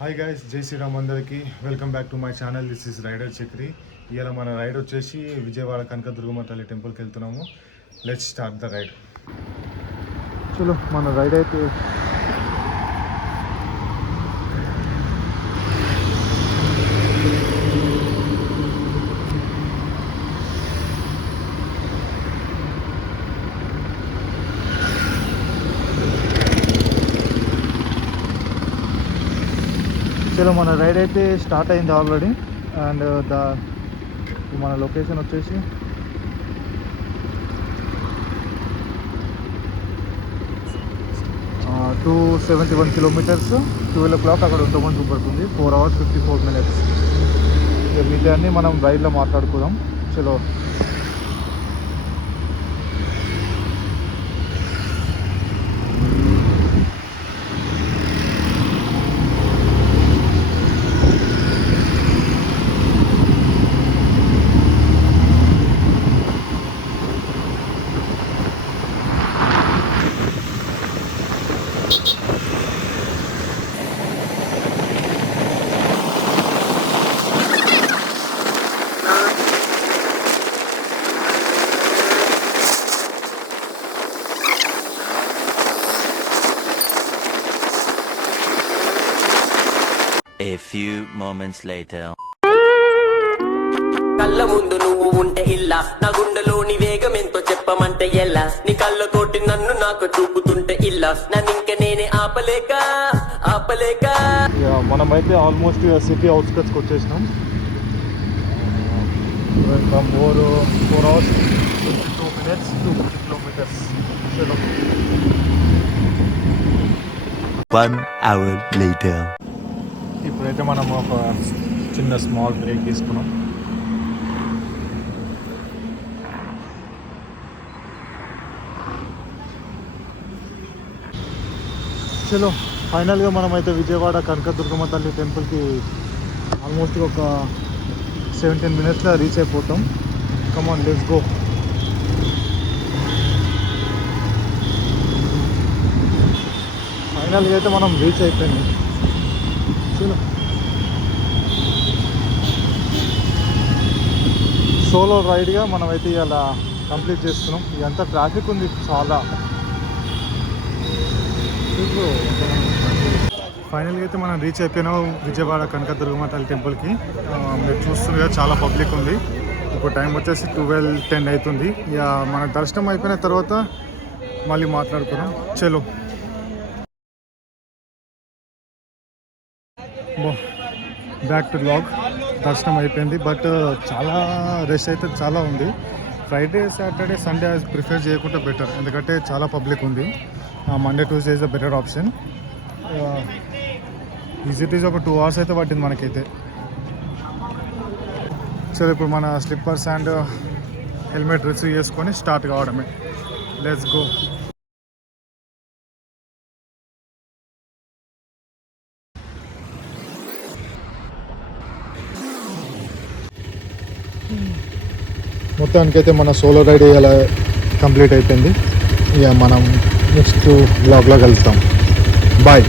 Hi guys, Jai Shriram అందరికీ. Welcome back to my channel. This is rider Chakri. ఇవాళ మన ride వచ్చేసి విజయవాడ కనకదుర్గమ్మ తల్లి టెంపుల్కి వెళ్తున్నాము. Let's start the ride. చలో మన రైడ్ అయితే స్టార్ట్ అయింది ఆల్రెడీ. అండ్ మన లొకేషన్ వచ్చేసి టూ 71 కిలోమీటర్స్. 12 o'clock అక్కడ ఉంటామని చూపడుతుంది. 4 hours 54 minutes. మిగతా అన్నీ మనం రైడ్లో మాట్లాడుకుందాం. చలో A few moments later. కళ్ళ ముందు నువ్వు ఉంటే ఇల్లా, నా గుండెలోని వేగం ఎంతో చెప్పమంటే ఎలా, నీ కళ్ళతోటి నన్ను నాకు చూపుతుంటే ఇల్లా, నన్నింక నేనే ఆపలేక. మనమైతే ఆల్మోస్ట్ సిటీ అవుట్స్కట్స్కి వచ్చేసినాం. ఇంకా 4 hours 52 minutes 250 kilometers. 1 hour later. ఇప్పుడైతే మనం ఒక చిన్న స్మాల్ బ్రేక్ తీసుకున్నాం. చలో ఫైనల్గా మనమైతే విజయవాడ కనకదుర్గమ్మ తల్లి టెంపుల్కి ఆల్మోస్ట్ ఒక 17 minutesలో రీచ్ అయిపోతాం. కమాన్, లెట్స్ గో. ఫైనల్గా అయితే మనం రీచ్ అయిపోయింది. చలో సోలో రైడ్గా మనమైతే ఇలా కంప్లీట్ చేస్తున్నాం. ఇదంతా ట్రాఫిక్ ఉంది చాలా. ఫైనల్గా అయితే మనం రీచ్ అయిపోయినాం విజయవాడ కనకదుర్గమ్మ తల్లి టెంపుల్కి. మీరు చూస్తున్నారు కదా, చాలా పబ్లిక్ ఉంది. ఇప్పుడు టైం వచ్చేసి 12:10 అవుతుంది. ఇక మన దర్శనం అయిపోయిన తర్వాత మళ్ళీ మాట్లాడుకున్నాం. చలో బ్యాక్ టు బ్లాగ్. దర్శనం అయిపోయింది, బట్ చాలా రష్ అయితే చాలా ఉంది. ఫ్రైడే, సాటర్డే, సండే ప్రిఫర్ చేయకుండా బెటర్, ఎందుకంటే చాలా పబ్లిక్ ఉంది. Monday, Tuesday is the better option. ఈజీటీజ్ ఒక 2 hours అయితే పట్టింది మనకైతే. సరే, ఇప్పుడు మన స్లిప్పర్స్ అండ్ హెల్మెట్ రిసీవ్ చేసుకొని స్టార్ట్ కావడమే. Let's go. మొత్తానికైతే మన సోలో రైడ్ ఇలా కంప్లీట్ అయిపోయింది. ఇక మనం నెక్స్ట్ బ్లాగ్లో కలుస్తాం. బాయ్.